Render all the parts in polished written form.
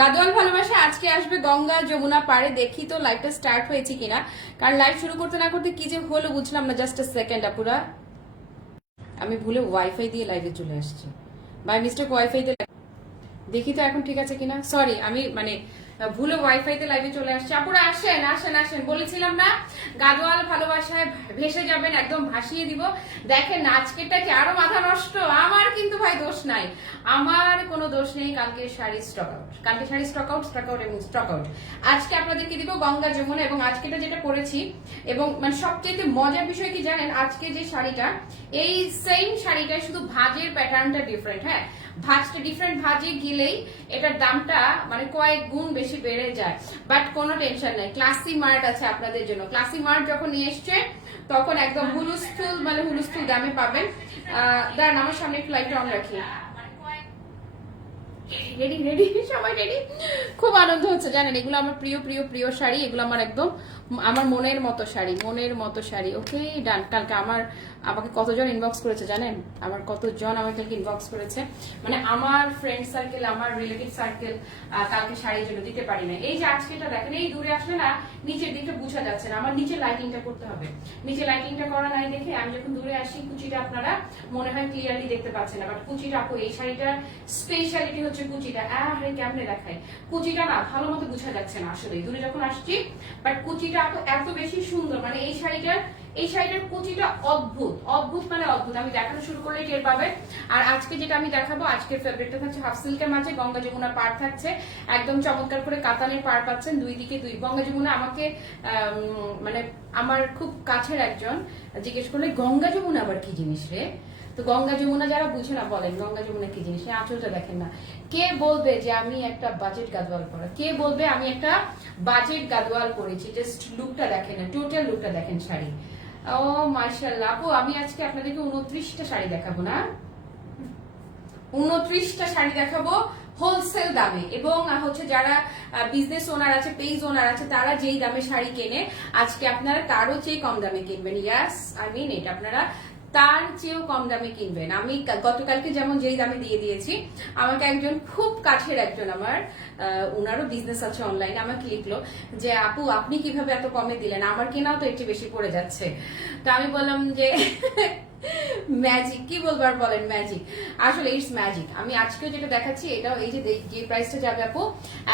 গাদোয়াল ভালোবাসা আজকে আসবে গঙ্গা যমুনা পারে। দেখি তো লাইভটা স্টার্ট হয়েছে কিনা, কারণ লাইভ শুরু করতে না করতে কি যে হলো বুঝলাম না। জাস্ট সেকেন্ড আপুরা, আমি ভুলে ওয়াইফাই দিয়ে লাইভে চলে আসছি। বাই মিস্টেক ওয়াইফাই দিয়ে দেখি তো এখন ঠিক আছে কিনা। সরি, আমি ভুলে ওয়াইফাই তে লাইভে চলে আসছে। আপুরা আসেন আসেন আসেন, বলেছিলাম না গাদোয়াল ভালোবাসায় ভেসে যাবেন, একদম ভাসিয়ে দিব। দেখেন আজকেরটা কি আরো মাথা নষ্ট। আমার কিন্তু ভাই দোষ নাই, আমার কোনো দোষ নেই। কালকে শাড়ি স্টক আউট, কালকে শাড়ি স্টক আউট এবং স্টক আউট। আজকে আপনাদেরকে দিব গঙ্গা যমুনা, এবং আজকেটা যেটা পরেছি, এবং সবচেয়ে মজার বিষয় কি জানেন, আজকে যে শাড়িটা, এই সেম শাড়িটা শুধু ভাঁজের প্যাটার্নটা ডিফারেন্ট। হ্যাঁ, ভাঁজটা ডিফারেন্ট, ভাঁজে গিলেই এটার দামটা কয়েক গুণ বেশি বেড়ে যায়। বাট কোনো টেনশন নাই, ক্লাসি মার্ট আছে আপনাদের জন্য। ক্লাসি মার্ট যখন নিয়ে এসছে তখন একদম হুলুস্থুল হুলুস্থুল দামে পাবেন। দাঁড়ান, আমার সামনে একটু লাইটটা অন রাখি। রেডি রেডি, সবাই রেডি। খুব আনন্দ হচ্ছে জানেন, এগুলো আমার প্রিয় প্রিয় প্রিয় শাড়ি। এগুলো আমার একদম আমার মনের মতো শাড়ি, মনের মতো শাড়ি। ওকে ডান। কালকে আমাকে কতজন ইনবক্স করেছে জানেন, আমার কতজন আমাকে ইনবক্স করেছে, আমার ফ্রেন্ড সার্কেল, আমার রিলেটিভ সার্কেল কালকে শাড়ির জন্য দিতে পারি না। এই যে আজকেটা দেখেন, এই দূরে আসলে না নিচের দিকটা বোঝা যাচ্ছে না, আমার নিচে লাইটিংটা করতে হবে। নিচে লাইটিংটা করা নাই দেখে আমি যখন দূরে আসি কুচিটা আপনারা মনে হয় ক্লিয়ারলি দেখতে পাচ্ছেন না। বাট কুচিটা আপু, এই শাড়িটার স্পেশালিটি হচ্ছে কুচিটা। আরে কেমনে দেখায়, কুচিটা না ভালো মতো বোঝা যাচ্ছে না আসলে দূরে যখন আসছি। বাট কুচিটা আপু এত বেশি সুন্দর, এই শাড়িটার কুচিটা অদ্ভুত অদ্ভুত অদ্ভুত। আমি দেখানো শুরু করলে টের পাবে। আর আজকে যেটা আমি দেখাবো, আজকের ফেভারিটটা থাকছে হাফ সিল্কের মাঝে গঙ্গা যমুনা পাড় থাকছে, একদম চমৎকার করে কাতানের পাড় পাচ্ছেন, দুই দিকে দুই। গঙ্গা যমুনা আমাকে আমার খুব কাছের একজন জিজ্ঞেস করলে গঙ্গা যমুনা আবার কি জিনিস রে। তো গঙ্গা যমুনা যারা বুঝে না বলেন গঙ্গা যমুনা কি জিনিস। আঁচলটা দেখেন না, কে বলবে যে আমি একটা বাজেট গাদোয়াল পরা, কে বলবে আমি একটা বাজেট গাদোয়াল পরেছি। জাস্ট লুকটা দেখেন, টোটাল লুকটা দেখেন শাড়ি। ও মাশাআল্লাহ আপু, আমি আজকে আপনাদেরকে 29টা শাড়ি দেখাবো, না 29টা শাড়ি দেখাবো হোলসেল দামে। এবং হচ্ছে যারা বিজনেস ওনার আছে, পেজ ওনার আছে, তারা যেই দামে শাড়ি কেনে আজকে আপনারা তারও চেয়ে কম দামে কিনবেন। ইয়াস, আই মিন এটা, আপনারা তার চেয়েও কম দামে কিনবেন। আমি গতকালকে যেমন যেই দামে দিয়ে দিয়েছি, আমাকে একজন খুব কাছের একজন আমার, ওনারও বিজনেস আছে অনলাইনে, আমাকে লিখলো যে আপু আপনি কিভাবে এত কমে দিলেন, আমার কেনাও তো একটু বেশি পড়ে যাচ্ছে। তো আমি বললাম যে ম্যাজিক, কি বলবার বলেন, ম্যাজিক। আসলে ইটস ম্যাজিক। আমি আজকে যেটা দেখাচ্ছি এটাও এই যে প্রাইসটা যাবে আপু,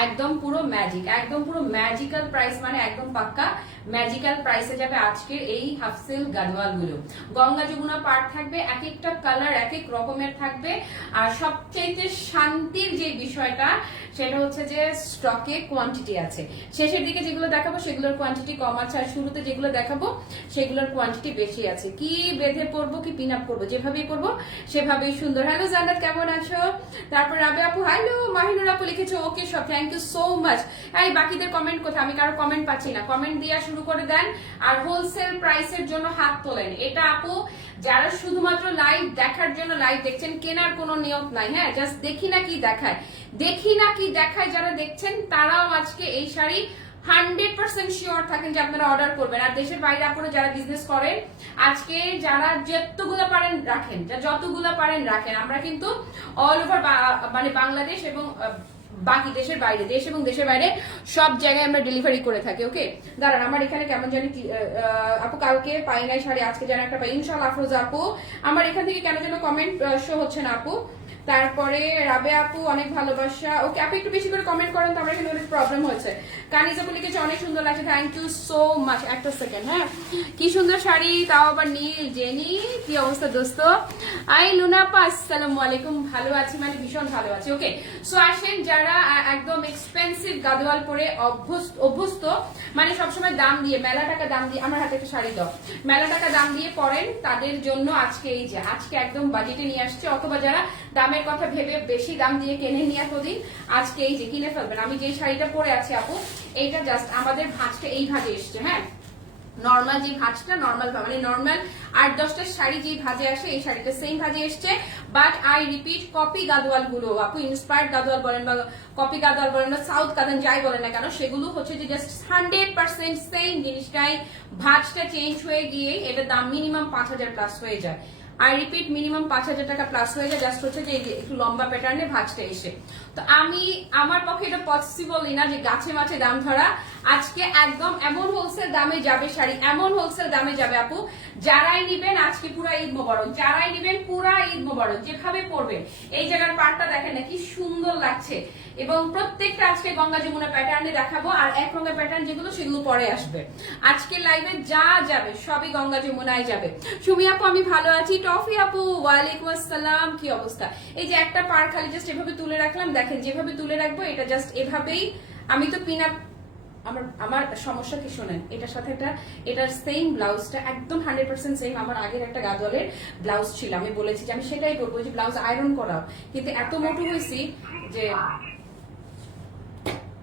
একদম পুরো ম্যাজিক, একদম পুরো ম্যাজিক্যাল প্রাইস, একদম পাক্কা ম্যাজিক্যাল প্রাইসে যাবে আজকের এই হাফ সিল্ক গাদোয়াল গুলো। গঙ্গা যমুনা পাড় থাকবে, এক একটা কালার এক এক রকমের থাকবে। আর সবচেয়ে শান্তির যে বিষয়টা সেটা হচ্ছে যে স্টকে কোয়ান্টিটি আছে। শেষের দিকে যেগুলো দেখাবো সেগুলোর কোয়ান্টিটি কম আছে, আর শুরুতে যেগুলো দেখাবো সেগুলোর কোয়ান্টিটি বেশি আছে। কি বেঁধে পড়বো কি পিন আপ করবো, যেভাবেই করবো সেভাবেই সুন্দর। হ্যালো জান্নাত, কেমন আছো? তারপর রাবে আপু হ্যালো, মাহিনুর আপু লিখেছো ওকে সব, থ্যাংক ইউ সো মাচ। এই বাকিদের কমেন্ট কোথায়, আমি কারো কমেন্ট পাচ্ছি না। কমেন্ট দিয়ে শুরু করে দেন আর হোলসেল প্রাইসের জন্য হাত তোলেন। এটা আপু যারা শুধুমাত্র লাইভ দেখার জন্য লাইভ দেখছেন, কেনার কোনো নিয়ত নাই। হ্যাঁ, জাস্ট দেখি না কি দেখায়, দেখি না কি দেখায় যারা দেখছেন, তারাও আজকে এই শাড়ি 100% শিওর থাকেন যে আপনারা অর্ডার করবেন। আর দেশের বাইরে আপনারা যারা বিজনেস করেন, আজকে যারা যতগুলো পারেন রাখেন, যতগুলো পারেন রাখেন। আমরা কিন্তু অল ওভার বাংলাদেশ এবং বাকি দেশের বাইরে, দেশ এবং দেশের বাইরে সব জায়গায় আমরা ডেলিভারি করে থাকি। ওকে দাঁড়ান, আমার এখানে কেমন জানি আপু কালকে পাই নাই শাড়ি, আজকে যেন একটা পাই ইনশাআল্লাহ। আফরোজা আপু, আমার এখান থেকে কেন যেন কমেন্ট শো হচ্ছে না আপু। তারপরে রাবে আপু অনেক ভালোবাসা। ওকে আপু একটু বেশি করে কমেন্ট করেন তো, আমার এখানে অনেক প্রবলেম হয়েছে। কানিজ আপু লিখেছে অনেক সুন্দর লাগছে, থ্যাংক ইউ সো মাচ। একটা সেকেন্ড, হ্যাঁ কি সুন্দর শাড়ি, তাও আবার নীল। জেনি কি অবস্থা দোস্ত? আই লুনাপা আসসালামু আলাইকুম, ভালো আছি, ভীষণ ভালো আছি। ওকে সো আসেন, যারা একদম এক্সপেন্সিভ গাদোয়াল পরে অভ্যস্ত, সবসময় দাম দিয়ে, মেলা টাকা দাম দিয়ে, আমার হাতে একটা শাড়ি দাও, মেলা টাকা দাম দিয়ে পরেন, তাদের জন্য আজকে এই যে আজকে একদম বাজেটে নিয়ে আসছে। অথবা যারা দামের কথা ভেবে বেশি দাম দিয়ে কেনে নিয়ে এতদিন, আজকে এই যে কিনে ফেলবেন। আমি যে শাড়িটা পরে আছি আপু, এইটা জাস্ট আমাদের ভাঁজটা এই ভাজে এসছে। হ্যাঁ, নর্মাল যে ভাঁজটা, নর্মাল নর্মাল 8-10টা শাড়ি যে ভাজে আসে, এই শাড়িটা সেম ভাজে এসছে। But I repeat, copy Gadwal গুলো আপু, ইন্সপায়ার্ড গাদোয়াল বলেন বা কপি গাদোয়াল বলেন বা সাউথ কাতান যাই বলেন না কেন, সেগুলো হচ্ছে যে জাস্ট 100% সেম জিনিসটাই, ভাজটা চেঞ্জ হয়ে গিয়ে এটার দাম মিনিমাম 5000 প্লাস হয়ে যায়। আই রিপিট মিনিমাম 5,000 টাকা প্লাস হয়ে যায়, জাস্ট হচ্ছে যে একটু লম্বা প্যাটার্নে ভাঁজটা এসে। তো আমার পক্ষে এটা পসিবলই না যে গাছে মাছে দাম ধরা। আজকে একদম এমন হোলসেল দামে যাবে শাড়ি, এমন হোলসেল দামে যাবে আপু, যারাই নিবেন আজকে পুরা ঈদ মোবারক, যারাই নিবেন পুরা ঈদ মোবারক, যেভাবে পরবেন। এই জায়গার পাটটা দেখেন না কি সুন্দর লাগছে, এবং প্রত্যেকটা আজকে গঙ্গা যমুনা প্যাটার্নে দেখাবো, আর এক রঙের প্যাটার্ন যেগুলো সেগুলো পরে আসবে। আজকে লাইভে যা যাবে সবই গঙ্গা যমুনায় যাবে। সুমি আপু আমি ভালো আছি। টফি আপু ওয়ালাইকুম আসসালাম, কি অবস্থা? এই যে একটা পার খালি জাস্ট এভাবে তুলে রাখলাম, দেখেন যেভাবে তুলে রাখবো এটা জাস্ট এভাবেই। আমি তো পিন আপ, আমার সমস্যা কি শোনেন, এটার সাথে এটার সেম ব্লাউজটা একদম 100% সেম আমার আগের একটা গাজলের ব্লাউজ ছিল, আমি বলেছি যে আমি সেটাই করবো, যে ব্লাউজ আয়রন করা, কিন্তু এত মোটু হয়েছি যে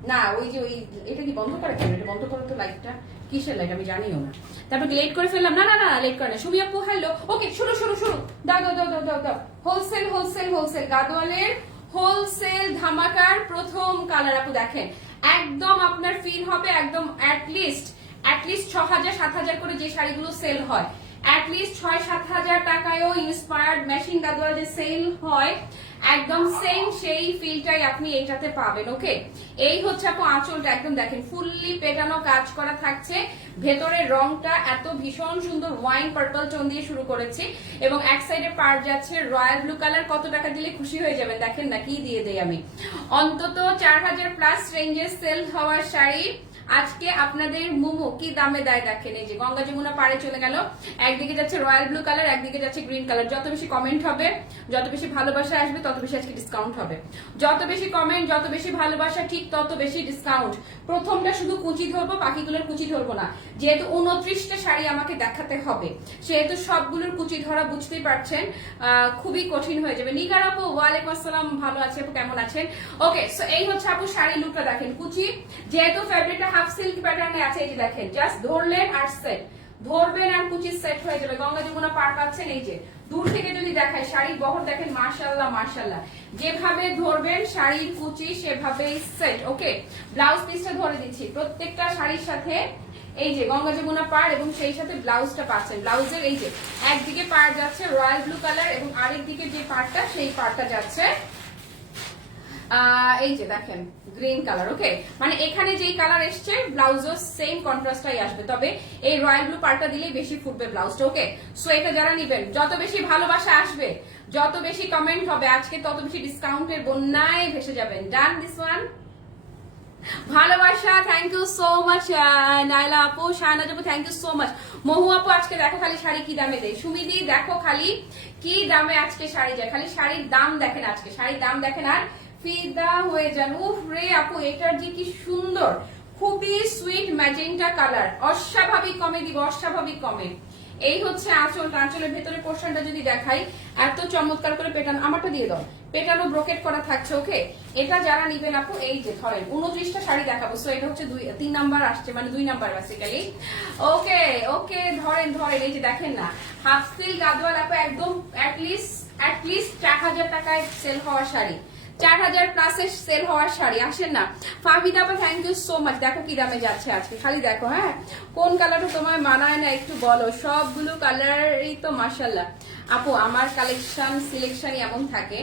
না, ওই যে ওই এটা কি বন্ধ করে কেন? এটা বন্ধ করো তো, লাইটটা কিসের লাইট আমি জানিও না। তারপর লেট করে ফেললাম, না না না লেট করে না। সুমি আপু হ্যালো, ওকে শুরু শুরু শুরু, দাও দাও দাও দাও দাও দাও। হোলসেল হোলসেল হোলসেল গাদোয়ালের হোলসেল ধামাকার প্রথম কালার আপু দেখেন, একদম আপনার ফিল হবে একদম অ্যাটলিস্ট 6,000-7,000 করে যে শাড়িগুলো সেল হয়, অ্যাটলিস্ট 6-7,000 টাকায়ও ইন্সপায়ার্ড মেশিন গাদোয়াল যে সেল হয়, একদম সেম সেই ফিলটাই আপনি এইটাতে পাবেন। ওকে, এই হচ্ছে আপু আঁচলটা, একদম দেখেন ফুললি পেটানো কাজ করা থাকছে, ভেতরের রংটা এত ভীষণ সুন্দর ওয়াইন পার্পল টোন দিয়ে শুরু করেছি, এবং এক সাইডে পার্ট যাচ্ছে রয়্যাল ব্লু কালার। কত টাকা দিলে খুশি হয়ে যাবেন দেখেন না, কি দিয়ে দেই আমি, অন্তত 4,000 প্লাস রেঞ্জে সেল হওয়ার শাড়ি আজকে আপনাদের মোমো কি দামে দেয় দেখেন। এই যে গঙ্গা যমুনা পাড়ে চলে গেল, একদিকে যাচ্ছে রয়্যাল ব্লু কালার, একদিকে যাচ্ছে গ্রিন কালার। যত বেশি কমেন্ট হবে, যত বেশি ভালোবাসা আসবে, তত বেশি আজকে ডিসকাউন্ট হবে। যত বেশি কমেন্ট, যত বেশি ভালোবাসা, ঠিক তত বেশি ডিসকাউন্ট। প্রথমটা শুধু কুচি ধরবো, বাকিগুলোর কুচি ধরবো না, যেহেতু 29টা শাড়ি আমাকে দেখাতে হবে, সেহেতু সবগুলোর কুচি ধরা বুঝতেই পারছেন খুবই কঠিন হয়ে যাবে। নিগার আপু ওয়ালাইকুম আসসালাম, ভালো আছে আপু, কেমন আছেন? ওকে, সো এই হচ্ছে আপু শাড়ি লুকটা দেখেন, কুচি যেহেতু ফেব্রিকটা হাফ সিল্ক প্যাটার্নে আছে, এই যে দেখেন জাস্ট ধরলেন আর সেট, ধরবেন আর কুচি সেট হয়ে যাবে। গঙ্গা যমুনা পার পাচ্ছেন, এই যে দূর থেকে যদি দেখায় শাড়ির বহর দেখেন, মাশাআল্লাহ মাশাআল্লাহ, যেভাবে ধরবেন শাড়ির কুচি সেভাবেই সেট। ওকে, ব্লাউজ পিসটা ধরে দিচ্ছি, প্রত্যেকটা শাড়ির সাথে এই যে গঙ্গা যমুনা পাড় এবং সেই সাথে ব্লাউজটা পাচ্ছেন। ব্লাউজের এই যে একদিকে পাড় যাচ্ছে রয়্যাল ব্লু কালার, এবং আরেক দিকে যে পাড়টা সেই পাড়টা যাচ্ছে এই যে দেখেন গ্রিন কালার। ওকে, মানে এখানে যেই কালার এসছে ব্লাউজও সেম কন্ট্রাস্টটাই আসবে, তবে এই রয়্যাল ব্লু পার্টটা দিলেই বেশি ফুটবে ব্লাউজটা। ওকে, সো এটা যারা নিবেন, যত বেশি ভালোবাসা আসবে, যত বেশি কমেন্ট হবে আজকে, তত বেশি ডিসকাউন্টের বন্যায় ভেসে যাবেন। ডান দিস ওয়ান, ভালোবাসা, thank you so much Naila আপু, শাহনাজ আপু thank you so much. Mohu আপু আজকে দেখো খালি শাড়ি কি দামে দেয়, সুমিদি দেখো খালি কি দামে আজকে শাড়ি যায়, খালি শাড়ির দাম দেখেন, আজকে শাড়ির দাম দেখেন আর ফিদা হয়ে যান। উফ রে আপু, এটার যে কি সুন্দর, খুবই সুইট ম্যাজেন্টা কালার, অস্বাভাবিক কমে দিব, অস্বাভাবিক কমে। এই হচ্ছে আঁচলটা, আঁচলের ভেতরে পোর্শনটা যদি দেখাই, এত চমৎকার করে পেটানো, আমারটা দিয়ে দাও, পেটানো ব্রোকেট করা থাকছে। ওকে, এটা যারা নিবেন আপু, এই যে ধরেন 29টা শাড়ি দেখাবো, সো এটা হচ্ছে 3 নাম্বার আসছে, মানে 2 নাম্বার বেসিক্যালি। ওকে ওকে, ধরেন ধরেন, এই যে দেখেন না, হাফ সিল গাদোয়াল আপু, একদম অ্যাটলিস্ট 4,000 টাকায় সেল হওয়ার শাড়ি, 4,000 প্লাসে সেল হওয়ার শাড়ি। আসেন না ফাহিদা আপা, থ্যাংক ইউ সো মাচ। দেখো কি দামে যাচ্ছে আজকে, খালি দেখো। হ্যাঁ, কোন কালারটা তোমার মানায় না একটু বলো, সবগুলো কালারই তো মাশাআল্লাহ। আপু আমার কালেকশন সিলেকশনই এমন থাকে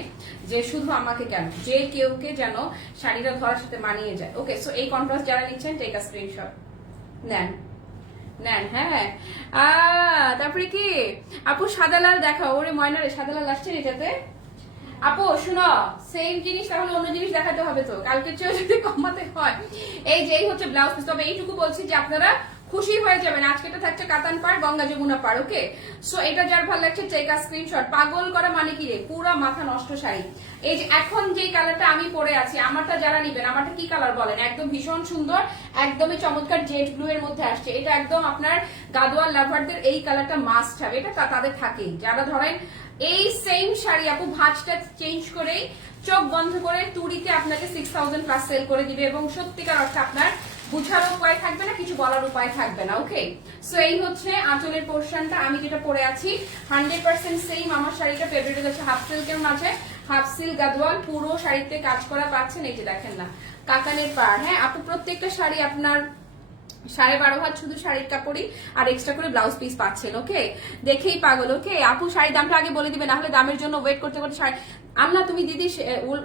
যে শুধু আমাকে কেন, যে কেউকে যেন শাড়িটা ধরার সাথে মানিয়ে যায়। ওকে, সো এই কন্ট্রাস্ট যারা নিচ্ছেন টেক আ স্ক্রিনশট, নেন নেন। হ্যাঁ, তারপরে কি আপু সাদা লাল দেখাও, ওরে ময়নারে সাদা লাল আসছে এটাতে। আপু শুনো, সেম জিনিস তাহলে অন্য জিনিস দেখাতে হবে তো, কালকে চেয়েও যদি কমাতে হয়। এই যে এই হচ্ছে ব্লাউজ পিস, তবে এইটুকু বলছি যে আপনারা খুশি হয়ে যাবেন, আজকে এটা থাকছে কাতান পাড়, গঙ্গা যমুনা পাড়। ওকে, সো এটা যার ভালো লাগছে টেক আ স্ক্রিনশট। পাগল করা মানে কি রে, পুরা মাথা নষ্ট শাড়ি। এই যে এখন যে কালারটা আমি পরে আছি, আমারটা যারা নিবেন, আমারটা কি কালার বলেন, একদম ভীষণ সুন্দর, একদমই চমৎকার জেড ব্লু এর মধ্যে আসছে। এটা একদম আপনার গাদোয়াল লাভারদের এই কালারটা মাস্ট হবে, এটা তাদের থাকেই। যারা ধরেন এই সেম শাড়ি আপু ভাঁজটা চেঞ্জ করেই চোখ বন্ধ করে তুড়িতে আপনাকে 6,000 প্লাস সেল করে দিবে, এবং সত্যিকার অর্থে আপনার বুঝার উপায় থাকবে না, কিছু বলার উপায় থাকবে না। ওকে, সো এই হচ্ছে আঁচলের পোর্শনটা, আমি যেটা পরে আছি 100% সেম। আমার শাড়িটা ফেভারিট হচ্ছে হাফ সিল্কের মাঝে, হাফ সিল্ক গাদোয়াল, পুরো শাড়িতে কাজ করা পাচ্ছেন। এই যে দেখেন না কাতানের পাড়। হ্যাঁ আপু, প্রত্যেকটা শাড়ি আপনার 12.5 হাত শুধু শাড়ির কাপড়ই, আর এক্সট্রা করে ব্লাউজ পিস পাচ্ছেন। ওকে, দেখেই পাগল। ওকে আপু, শাড়ির দামটা আগে বলে দিবে, না হলে দামের জন্য ওয়েট করতে করতে শাড়ি আল্লাহ, তুমি দিদি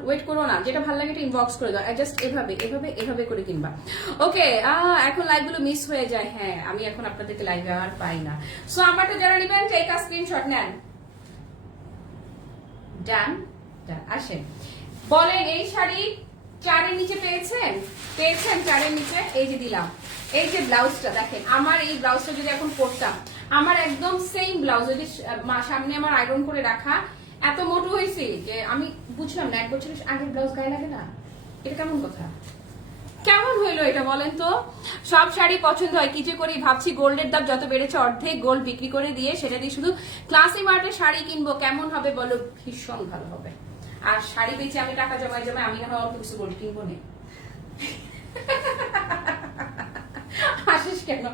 ওয়েট করো না, যেটা ভালো লাগে এটা ইনবক্স করে দাও, জাস্ট এভাবে এভাবে এভাবে করে কিনবা। ওকে, এখন লাইভ গুলো মিস হয়ে যায়। হ্যাঁ, আমি এখন আপনাদেরকে লাইভে আর পাই না। সো আমারটা যারা নেবেন টেক আ স্ক্রিনশট নেন। ডান ডান, আসেন বলেন এই শাড়ি 4-এর নিচে পেয়েছেন? পেয়েছেন 4-এর নিচে? এই যে দিলাম। এই যে ব্লাউজটা দেখেন, আমার এই ব্লাউজটা যদি এখন পরতাম, আমার একদম সেম ব্লাউজ যদি সামনে আমার আয়রন করে রাখা, এত মোটু হয়েছে যে আমি বুঝলাম না, 1 বছরের আগের ব্লাউজ গায়ে লাগে না, এটা কেমন কথা? কেমন হইলো এটা বলেন তো? সব শাড়ি পছন্দ হয়, কি যে করি ভাবছি, গোল্ডের দাম যত বেড়েছে অর্ধেক গোল্ড বিক্রি করে দিয়ে সেটা দিয়ে শুধু ক্লাসি মার্টের শাড়ি কিনবো, কেমন হবে বলো? ভীষণ ভালো হবে। আর শাড়ি বেচে আমি টাকা জমাই জমাই আমি না হয় অল্প কিছু গোল্ড কিনবো না। হাসিস কেন?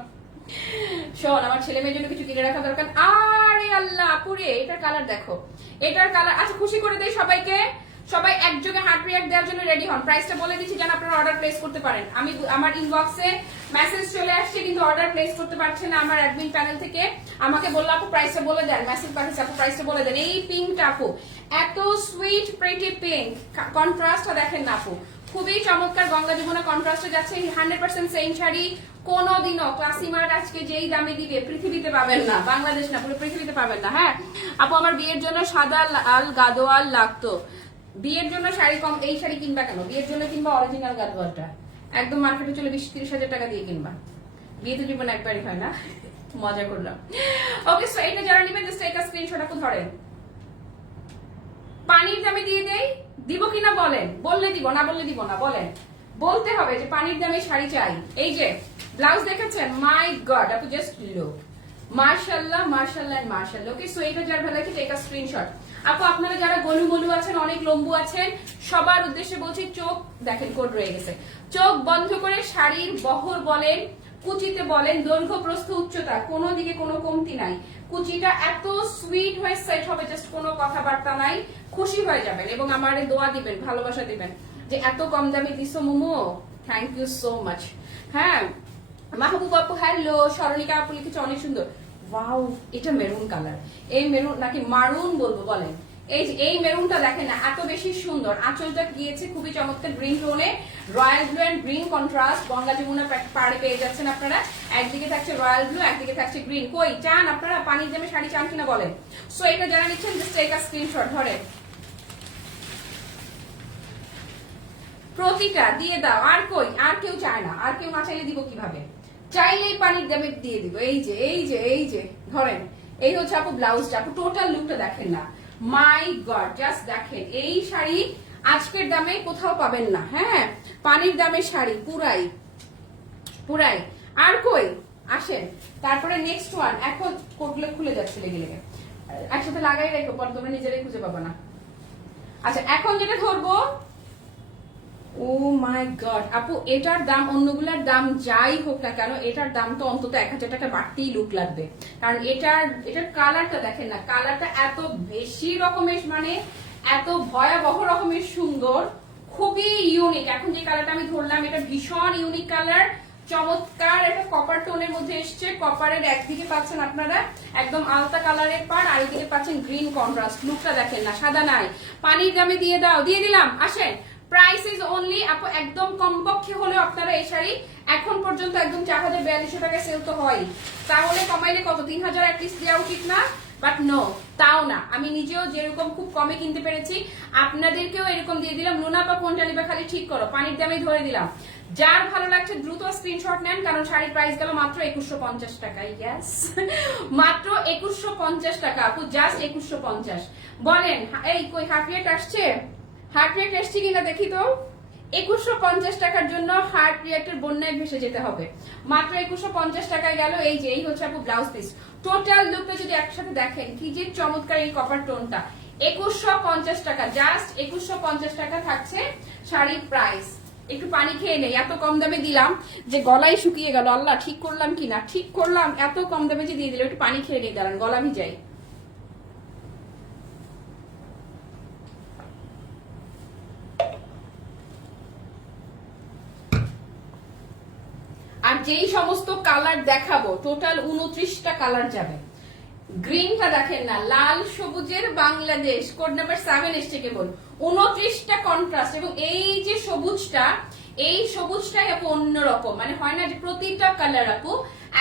শোন, আমার ছেলে মেয়ের জন্য কিছু কিনে রাখা দরকার। আরে আল্লাহ পুরে, এটার কালার দেখো, এটার কালার। আচ্ছা খুশি করে দেই সবাইকে, সবাই একযোগে হার্ট রিঅ্যাক্ট দেওয়ার জন্য রেডি হন। প্রাইসটা বলে দিচ্ছি যেন আপনারা অর্ডার প্লেস করতে পারেন। আমি আমার ইনবক্সে মেসেজ চলে আসছে কিন্তু অর্ডার প্লেস করতে পারছে না আমার অ্যাডমিন প্যানেল থেকে। আমাকে বললো আপু প্রাইসটা বলে দেন, মেসেজ পাঠিয়েছে আপু প্রাইসটা বলে দেন। এই পিঙ্কটা আপু, এত সুইট প্রিটি পিঙ্ক, কন্ট্রাস্টটা দেখেন না আপু, খুবই চমৎকার। গঙ্গা যমুনা কন্ট্রাস্টে যাচ্ছে, 100% সেম শাড়ি। কোনোদিনও ক্লাসি মার্ট আজকে যেই দামে দিবে পৃথিবীতে পাবেন না, বাংলাদেশ না পুরো পৃথিবীতে পাবেন না। হ্যাঁ আপু, আমার বিয়ের জন্য সাদা লাল গাদোয়াল লাগতো। বিয়ের জন্য শাড়ি কম, এই শাড়ি কিনবা কেন? বিয়ের জন্য কিনবা অরিজিনাল গাদোয়ালটা, একদম মার্কেটে চলে 20-30 হাজার টাকা দিয়ে কিনবা। বিয়ে তো জীবনে একবারই হয় না, মজা করলাম। ওকে, সো এটা যারা নেবেন জাস্ট একটা স্ক্রিনশট আপু ধরেন। পানির দামে দিয়ে দেই, দিব কিনা বলেন? বললে দিব, না বললে দিব না, বলেন। বলতে হবে যে পানির দামে শাড়ি চাই। এই যে ব্লাউজ দেখেছেন, মাই গড আপু, জাস্ট লুক, মাশাআল্লাহ মাশাআল্লাহ এন্ড মাশাআল্লাহ। ওকে, সো এটা যার ভালো লাগে টেক আ স্ক্রিনশট। আপু আপনারা যারা গলু মলু আছেন, অনেক লম্বু আছেন, সবার উদ্দেশ্যে বলছি, চোখ দেখেন কোড রয়ে গেছে, চোখ বন্ধ করে শাড়ির বহর বলেন, কুচিতে বলেন, দৈর্ঘ্য প্রস্থ উচ্চতা কোনো দিকে কোনো কমতি নাই। কুচিটা এত সুইট হয়ে সেট হবে, জাস্ট কোনো কথাবার্তা নাই, খুশি হয়ে যাবেন এবং আমারে দোয়া দিবেন, ভালোবাসা দিবেন যে এত কম দামে দিছো Momo, thank you so much. হ্যাঁ মাহবুব আপু হ্যালো, স্মরণিকা আপু লিখেছে অনেক সুন্দর। ওয়াও, এটা মেরুন কালার, এই মেরুন নাকি মারুন বলবো বলেন? এই যে এই মেরুনটা দেখেন না, এত বেশি সুন্দর। আঁচলটা গিয়েছে খুবই চমৎকার গ্রিন টোনে, royal blue and green contrast. Ganga Jamuna পাড়ে পেয়ে যাচ্ছেন আপনারা। একদিকে থাকছে রয়্যাল ব্লু, একদিকে থাকছে গ্রিন। কই চান আপনারা পানির দামে শাড়ি চান কিনা বলেন? সো এটা যারা নিচ্ছেন জাস্ট টেক আ স্ক্রিনশট ধরে প্রতিটা দিয়ে দাও। আর কই, আর কেউ চায় না, আর কেউ না চাইলে দিব কিভাবে? চাইলেই পানির দামে দিয়ে দিব। এই যে এই যে এই যে ধরেন, এই হচ্ছে আপু ব্লাউজটা। আপু টোটাল লুকটা দেখেন না, মাই গড, জাস্ট দেখেন। এই শাড়ি আজকের দামে কোথাও পাবেন না। হ্যাঁ, পানির দামের শাড়ি পুরাই পুরাই। আর কই আসেন, তারপরে নেক্সট ওয়ান। এখন কোটগুলো খুলে যাচ্ছে লেগে লেগে, একসাথে লাগাই রেখো, পরে তোমরা নিজেরাই খুঁজে পাবো না। আচ্ছা এখন যেটা ধরবো, ও মাই গড আপু, এটার দাম অন্যগুলার দাম যাই হোক না কেন, এটার দাম তো অন্তত 1000 টাকা বাড়তেই লুক লাগবে। কারণ এটার কালারটা দেখেন না, কালারটা এত বেশি রকমের, মানে এত ভয়াবহ রকমের সুন্দর, খুবই ইউনিক। এখন যে কালারটা আমি ধরলাম এটা ভীষণ ইউনিক কালার, চমৎকার একটা কপার টোনের মধ্যে এসছে। কপারের একদিকে পাচ্ছেন আপনারা একদম আলতা কালারের পাড়, আর এদিকে পাচ্ছেন গ্রিন কন্ট্রাস্ট। লুকটা দেখেন না, সাদা নাই। পানির দামে দিয়ে দাও, দিয়ে দিলাম। আসেন, প্রাইস ইজ অনলি আপু, একদম কমপক্ষে হলেও আপনারা এই শাড়ি এখন পর্যন্ত একদম 4042 টাকায় সেল তো হয়, তাহলে কমাইলে কত 3000 অ্যাটলিস্ট দেওয়া উচিত না? বাট নো, তাও না। আমি নিজেও যেরকম খুব কমে কিনতে পেরেছি, আপনাদেরকেও এরকম দিয়ে দিলাম। লুনা বা কোনটা নিবা খালি ঠিক করো, পানির দামে ধরে দিলাম। যার ভালো লাগছে দ্রুত স্ক্রিনশট নেন, কারণ শাড়ির প্রাইস গেল মাত্র 2150 টাকা। ইয়েস, মাত্র 2150 টাকা আপু, জাস্ট 2150। বলেন এই কই হার্ট রেট আসছে? হার্ট রেট এসছে কিনা দেখি তো। 2150 টাকার জন্য হার্ট রিঅ্যাক্টের বন্যায় ভেসে যেতে হবে। মাত্র 2150 টাকায় গেল। এই যে এই হচ্ছে আপু ব্লাউজ পিস। টোটাল লুকটা যদি একসাথে দেখেন, কি যে চমৎকার এই কপার টোনটা। 2150 টাকা, জাস্ট 2150 টাকা থাকছে শাড়ির প্রাইস। একটু পানি খেয়ে নেই, এত কম দামে দিলাম যে গলাই শুকিয়ে গেল। আল্লাহ, ঠিক করলাম কিনা? ঠিক করলাম, এত কম দামে যে দিয়ে দিল। একটু পানি খেয়ে নিয়ে দাঁড়ান, গলা ভিজাই। আর যেই সমস্ত কালার দেখাবো টোটাল 29টা কালার যাবে। গ্রিনটা দেখেন না, লাল সবুজের বাংলাদেশ, কোড নাম্বার 7 এসছে কেবল। 29টা কন্ট্রাস্ট, এবং এই যে সবুজটা, এই সবুজটাই আপু অন্যরকম, মানে হয় না যে প্রতিটা কালার আপু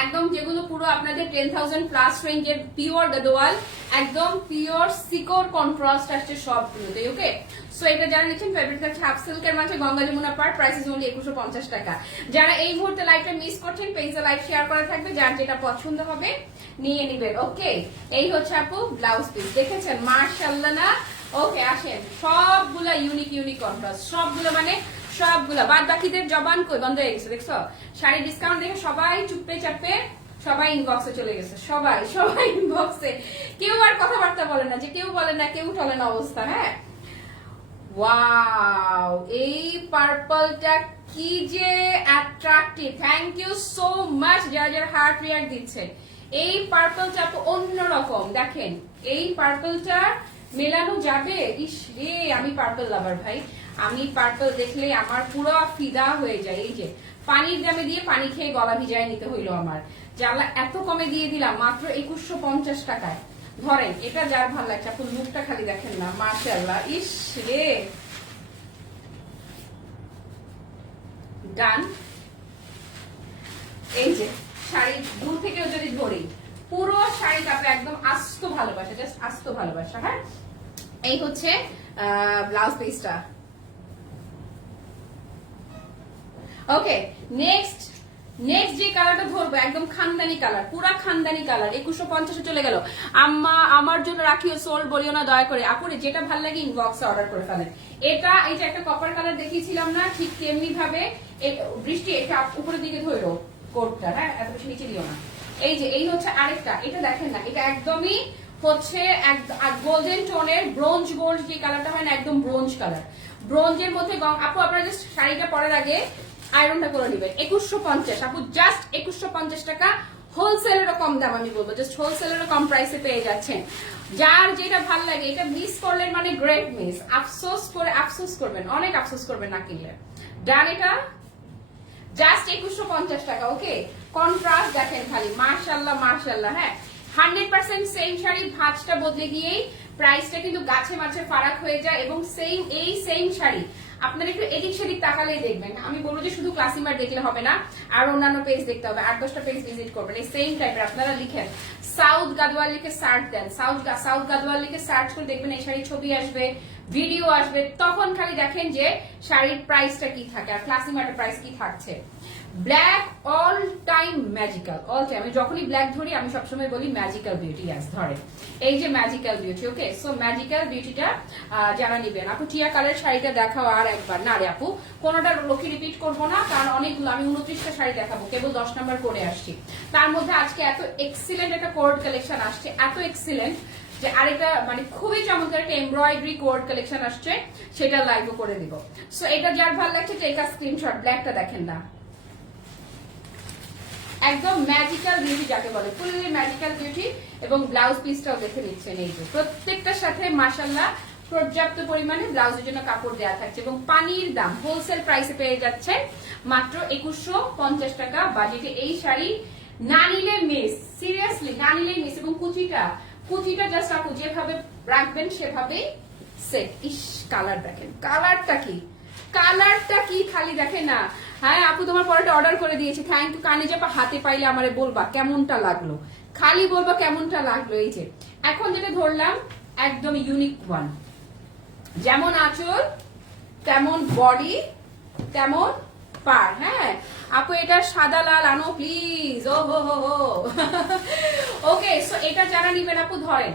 একদম যেগুলো পুরো আপনাদের 10,000 প্লাস রেঞ্জের পিওর গাদোয়াল, একদম পিওর সিকোর কন্ট্রাস্ট আসছে সবগুলোতে। ওকে, সো এটা যারা নিচ্ছেন ফেভারিট থাকছে হাফ সিল্কের মাঝে গঙ্গা যমুনা পার, প্রাইস ইজ অনলি 2150 টাকা। যারা এই মুহূর্তে লাইভটা মিস করছেন, পেজে লাইভ শেয়ার করা থাকবে, যার যেটা পছন্দ হবে নিয়ে নিবেন। ওকে, এই হচ্ছে আপু ব্লাউজ পিস, দেখেছেন মাশাআল্লাহ না? ওকে, আসেন, সবগুলা ইউনিক ইউনিক কন্ট্রাস্ট, সবগুলো মানে সবগুলা। বাদ বাকিদের জবান কই বন্ধ হয়ে গেছে, দেখছো? শাড়ি ডিসকাউন্ট দেখে সবাই চুপে চাপে সবাই ইনবক্সে চলে গেছে, সবাই সবাই ইনবক্সে, কেউ আর কথাবার্তা বলে না, যে কেউ বলে না, কেউ চলে না অবস্থা। হ্যাঁ, ওয়াও, এই পার্পলটা কি যে attractive. Thank you so much যারা যারা হার্ট রিয়াক্ট দিচ্ছে। এই পার্পলটা অন্যরকম, দেখেন এই পার্পলটা মেলানো যাবে। ইস রে, আমি পার্পল লাভার ভাই, আমি পার্পল দেখলে আমার পুরো ফিদা হয়ে যায়। এই যে পানির দামে দিয়ে পানি খেয়ে গলা ভিজায় নিতে হইলো আমার, জানলা এত কমে দিয়ে দিলাম মাত্র 2150 টাকায়। ধরেন, এটা যার ভালো লাগছে আপু, লুকটা খালি দেখেন না, মাশাআল্লাহ। ইস রে, ডান। এই যে শাড়ি দূর থেকে যদি ধরি, পুরো শাড়িটা একদম আস্ত ভালোবাসা, জাস্ট আস্ত ভালোবাসা। হ্যাঁ, এই হচ্ছে ব্লাউজ পিসটা। ওকে, নেক্সট যে কালারটা ধরবো একদম খানদানি কালার, পুরা খানদানি কালার। 2150 চলে গেল। আম্মা আমার জন্য রাখিও, সোল বলিও না দয়া করে। আপুরে যেটা ভালো লাগে ইনবক্সে অর্ডার করে ফেলেন। এটা, এই যে একটা কপার কালার দেখিয়েছিলাম না, ঠিক তেমনি ভাবে বৃষ্টি এটা উপরের দিকে ধরো কোটটা। হ্যাঁ, এত বেশি নিচে দিও না। এই যে এই হচ্ছে আরেকটা, এটা দেখেন না, এটা একদমই হচ্ছে গোল্ডেন টোনের ব্রোঞ্জ গোল্ড, যে কালারটা হয় না, একদম ব্রোঞ্জ কালার। ব্রোঞ্জের মধ্যে আপু আপনারা জাস্ট শাড়িটা পরার আগে আয়রনটা করে নেবেন। 2150 আপু, জাস্ট 2150 টাকা। হোলসেলেরও কম দাম, আমি বলবো জাস্ট হোলসেলেরও কম প্রাইসে পেয়ে যাচ্ছেন। যার যেটা ভাল লাগে, এটা মিস করলেন মানে গ্রেট মিস, আফসোস করবেন, অনেক আফসোস করবেন না কিনলে। ডান, এটা জাস্ট 2150 টাকা। ওকে, কন্ট্রাস্ট দেখেন খালি, মাশাআল্লাহ মাশাআল্লাহ। হ্যাঁ, 100% সেম শাড়ি, ভাঁজটা বদলে গিয়েই প্রাইসটা কিন্তু গাছে মাছে ফারাক হয়ে যায়। এবং এই সেম শাড়ি আপনারা একটু এদিক সেদিক তাকালেই দেখবেন। আমি বলবো যে শুধু ক্লাসিমার দেখলে হবে না, আর অন্যান্য পেজ দেখতে হবে, 8-10টা পেজ ভিজিট করবেন। এই সেম টাইপের আপনারা লিখেন সাউথ গাদওয়াল লিখে সার্চ দেন, সাউথ গাদওয়াল লিখে সার্চ করে দেখবেন এই শাড়ির ছবি আসবে, ভিডিও আসবে, তখন খালি দেখেন যে শাড়ির প্রাইসটা কি থাকে আর ক্লাসিমারের প্রাইস কি থাকছে। Black all time magical, all time. আমি যখনই ব্ল্যাক ধরি আমি সবসময় বলি ম্যাজিক্যাল বিউটি। ধরে এই যে ম্যাজিক্যাল বিউটি। ওকে, সো ম্যাজিক্যাল বিউটিটা যারা নিবেন। আপু টিয়া কালার শাড়িটা দেখাও আর একবার। না রে আপু, কোনোটা লোকে রিপিট করবো না, কারণ অনেকগুলো, আমি 29টা শাড়ি দেখাবো, কেবল 10 নাম্বার করে আসছি। তার মধ্যে আজকে এত এক্সিলেন্ট একটা কোড কালেকশন আসছে, এত এক্সিলেন্ট যে আরেকটা মানে খুবই চমৎকার একটা এমব্রয়ডারি কোড কালেকশন আসছে, সেটা লাইভও করে দিব। সো এটা যার ভালো লাগছে টেক আ স্ক্রিনশট। ব্ল্যাকটা দেখেন না, একদম ম্যাজিক্যাল বিউটি যাকে বলে, ফুললি ম্যাজিক্যাল বিউটি। এবং ব্লাউজ পিসটাও দেখে নিচ্ছেন, এই যে প্রত্যেকটার সাথে মাশাআল্লাহ পর্যাপ্ত পরিমাণে ব্লাউজের জন্য কাপড় দেওয়া থাকছে। এবং পানির দাম হোলসেল প্রাইসে পেয়ে যাচ্ছে মাত্র 2150 টাকা বাজেটে। এই শাড়ি না নিলে মিস, সিরিয়াসলি না নিলে মিস। এবং কুচিটা জাস্ট আপু যেভাবে রাখবেন সেভাবেই সেট। ইস, কালার দেখেন, কালারটা কি খালি দেখেন না। হ্যাঁ আপু, তোমার পরোটা অর্ডার করে দিয়েছি, থ্যাংক ইউ। কানে যাবা, হাতে পাইলে আমারে বলবা কেমনটা লাগলো, খালি বলবা কেমনটা লাগলো। এই যে এখন যেটা ধরলাম একদম ইউনিক ওয়ান, যেমন আঁচল তেমন বডি তেমন পার। হ্যাঁ আপু, এটা সাদা লাল আনো প্লিজ। ও হো হো হো। ওকে, সো এটা যারা নিবেন আপু ধরেন,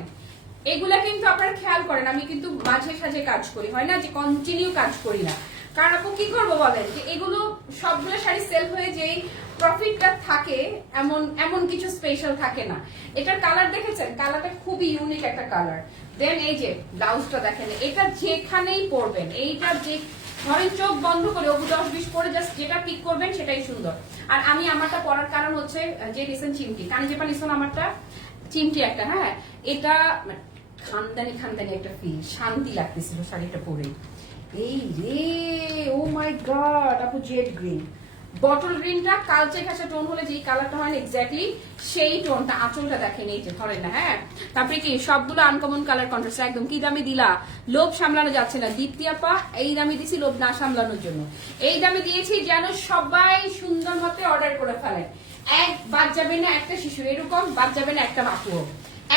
এগুলা কিন্তু আপনারা খেয়াল করেন, আমি কিন্তু মাঝে সাঝে কাজ করি, হয় না যে কন্টিনিউ কাজ করি না। কারণ আপু কি করবো বলেন, যে এগুলো সবগুলো শাড়ি সেল হয়ে যেই প্রফিটটা থাকে এমন কিছু স্পেশাল থাকে না। এটার কালার দেখেছেন, কালারটা খুবই ইউনিক একটা কালার। দেন এই যে ব্লাউজটা দেখেন, এটা যেখানেই পরবেন, এইটা যে ধরেন চোখ বন্ধ করে 10-20 পরে জাস্ট যেটা পিক করবেন সেটাই সুন্দর। আর আমি আমারটা পরার কারণ হচ্ছে যে রিসেন্ট চিমটি, কানে যে পানিস আমারটা চিমটি একটা। হ্যাঁ, এটা খানদানি একটা ফিল, শান্তি লাগতেছিল শাড়িটা পরে। এই রে, ও মাই গড আপু, জেড গ্রিন বটল গ্রিনটা কালচে ঘাসা টোন হলে যেই কালারটা হয় এক্স্যাক্টলি সেই টোনটা। আঁচলটা দেখেন, এই যে ধরেন না, হ্যাঁ। তারপরে কি সবগুলো আনকমন কালার কন্ট্রাস্ট, একদম কি দামে দিলা, লোভ সামলানো যাচ্ছে না। দীপ্তি আপা এই দামে দিছি লোভ না সামলানোর জন্য, এই দামে দিয়েছি যেন সবাই সুন্দর মতে অর্ডার করে ফেলেন। এক বাদ যাবে না একটা শিশু, এরকম বাদ যাবে না একটা আপুও,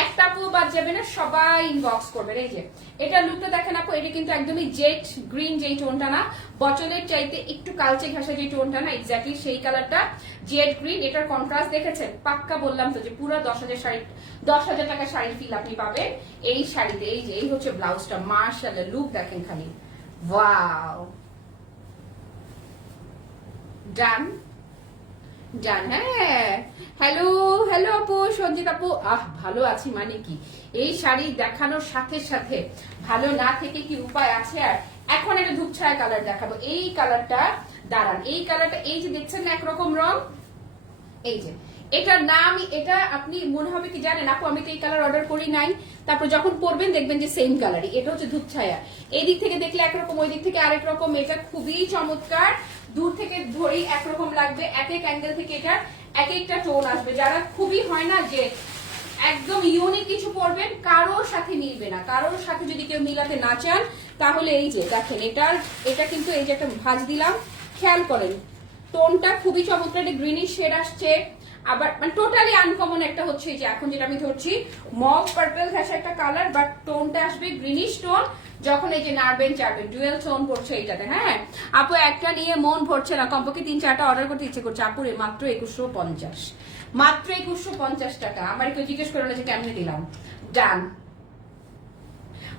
একটা আপুও বাদ যাবে না, সবাই ইনবক্স করবেন। এই যে এটা লুকটা দেখেন আপু, এটা কিন্তু একদমই জেট গ্রিন যেই টোনটা না, বটলের চাইতে একটু কালচে ঘাসা যে টোনটা না, এক্স্যাক্টলি সেই কালারটা জেড গ্রিন। এটার কন্ট্রাস্ট দেখেছেন, পাক্কা বললাম তো যে পুরো 10,000 শাড়ি, 10,000 টাকা শাড়ির ফিল আপনি পাবেন এই শাড়িতে। এই যে এই হচ্ছে ব্লাউজটা, মাশাআল্লাহ লুক দেখেন খালি, ওয়াও। ডান ডান, হ্যাঁ। হ্যালো হ্যালো আপু, সঞ্জিত আপু, ভালো আছি মানে কি, এই শাড়ি দেখানোর সাথে সাথে ভালো না থেকে কি উপায় আছে আর। এখন একটা ধূপছায়া কালার দেখাবো, এই কালারটা দাঁড়ান, এই কালারটা এই যে দেখছেন না একরকম রং, এই যে এটার নাম, এটা আপনি মনে হবে কি জানেন আপু, আমি তো এই কালার অর্ডার করি নাই, তারপর যখন পরবেন দেখবেন যে সেম কালারই। এটা হচ্ছে ধূপছায়া, এই দিক থেকে দেখলে একরকম, ওই দিক থেকে আরেক রকম। এটা খুবই চমৎকার, দূর থেকে ধরেই একরকম লাগবে, এক এক অ্যাঙ্গেল থেকে এটার এক একটা টোন আসবে। যারা খুবই হয় না যে একদম ইউনিক কিছু পরবেন, কারোর সাথে মিলবে না, কারোর সাথে যদি কেউ মিলাতে না চান তাহলে এই যে দেখেন এটা কিন্তু এই যে একটা ভাঁজ দিলাম, খেয়াল করেন টোনটা খুবই চমৎকার, গ্রিনিশ শেড আসছে। আবার মানে টোটালি আনকমন একটা হচ্ছে যে এখন যেটা আমি ধরছি মভ পার্পল ঘাসা একটা কালার, বাট টোনটা আসবে গ্রিনিশ টোন। যখন এই যে নাড়বেন চাড়বেন ডুয়েল টোন পড়ছে এইটাতে, হ্যাঁ। আপু একটা নিয়ে মন ভরছে না, কমপক্ষে 3-4টা অর্ডার করতে ইচ্ছে করছে। আপুরে মাত্র 2150, মাত্র 2150 টাকা। আমার কেউ জিজ্ঞেস করলো যে কেমনে দিলাম, ডান।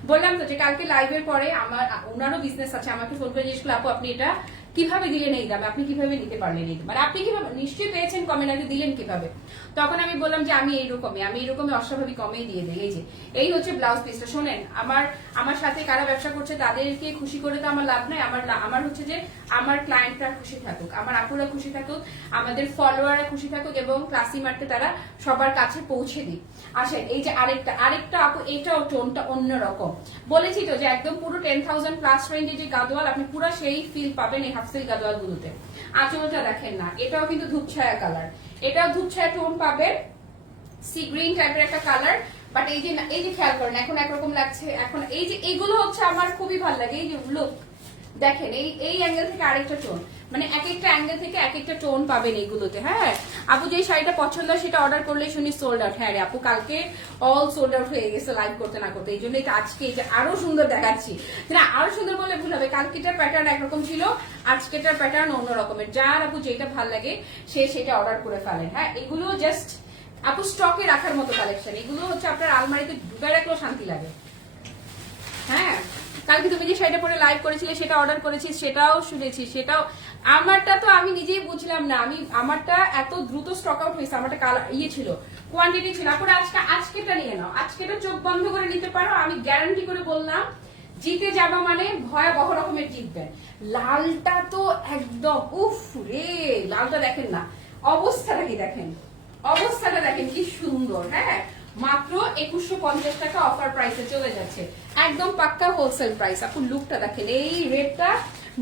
বললাম তো যে কালকে লাইভের পরে আমার ওনারও বিজনেস আছে, আমাকে ফোন করে জিজ্ঞেস করলো আপু আপনি এটা কিভাবে দিলেন এই দামে, আপনি কিভাবে নিতে পারলেন এই, মানে আপনি কিভাবে, নিশ্চয়ই পেয়েছেন কমেন্ট, আগে দিলেন কিভাবে। তখন আমি বললাম যে আমি এইরকমই অস্বাভাবিক কমে দিয়ে দিই। এই যে এই হচ্ছে ব্লাউজ পিসটা। শোনেন, আমার সাথে কারা ব্যবসা করছে তাদেরকে খুশি করে তো আমার লাভ নাই, আমার হচ্ছে যে আমার ক্লায়েন্টরা খুশি থাকুক, আমার আপুরা খুশি থাকুক, আমাদের ফলোয়াররা খুশি থাকুক, এবং ক্লাসি মার্টে তারা সবার কাছে পৌঁছে দিই। আসেন এই যে আরেকটা আপু, এটাও টোনটা অন্যরকম। বলেছি তো যে একদম পুরো 10,000 প্লাস রেঞ্জে যে গাদোয়াল, আপনি পুরো সেই ফিল পাবেন এই হাফ সিল গাদোয়াল গুলোতে। আঁচলটা দেখেন না, এটাও কিন্তু ধূপছায়া কালার, এটাও ধূপছায়া টোন পাবেন, সি গ্রিন টাইপের একটা কালার। বাট এই যে খেয়াল করেন এখন একরকম লাগছে, এখন এই যে এইগুলো হচ্ছে আমার খুবই ভালো লাগে। এই যে লুক দেখেন, এই অ্যাঙ্গেল থেকে আরেকটা টোন, মানে এক একটা অ্যাঙ্গেল থেকে এক একটা টোন পাবেন এইগুলোতে, হ্যাঁ। আপু যে শাড়িটা পছন্দ সেটা অর্ডার করলেই শুনি সোল্ড আউট। হ্যাঁ রে আপু, কালকে অল সোল্ড আউট হয়ে গেছে লাইভ করতে না করতে, এই জন্যই আজকে এই যে আরো সুন্দর দেখাচ্ছি। না আরো সুন্দর বললে ভুল হবে, কালকেটার প্যাটার্ন একরকম ছিল, আজকেটার প্যাটার্ন অন্য রকমের। যার আপু যেটা ভালো লাগে সে সেটা অর্ডার করে ফেলেন, হ্যাঁ। এগুলো জাস্ট আপু স্টকে রাখার মতো কালেকশন, এগুলো হচ্ছে আপনার আলমারিতে ঢুকে রাখলেও শান্তি লাগে, হ্যাঁ। কালকে তুমি যে শাড়িটা পরে লাইভ করেছিলে সেটা অর্ডার করেছি, সেটাও শুনেছি, সেটাও আমারটা তো আমি নিজেই বুঝলাম না, আমারটা এত দ্রুত স্টক আউট হয়েছে, আমারটা কালার ছিল, কোয়ান্টিটি ছিল। তারপরে আজকেটা নিয়ে নাও, আজকেটা চোখ বন্ধ করে নিতে পারো, আমি গ্যারান্টি করে বললাম জিতে যাবা মানে ভয়াবহ রকমের জিতবেন। লালটা তো একদম উফ রে, লালটা দেখেন না অবস্থাটা কি, দেখেন অবস্থাটা দেখেন কি সুন্দর, হ্যাঁ। মাত্র 2150 টাকা অফার প্রাইসে চলে যাচ্ছে, একদম পাক্কা হোলসেল প্রাইস। আপু লুকটা দেখেন, এই রেডটা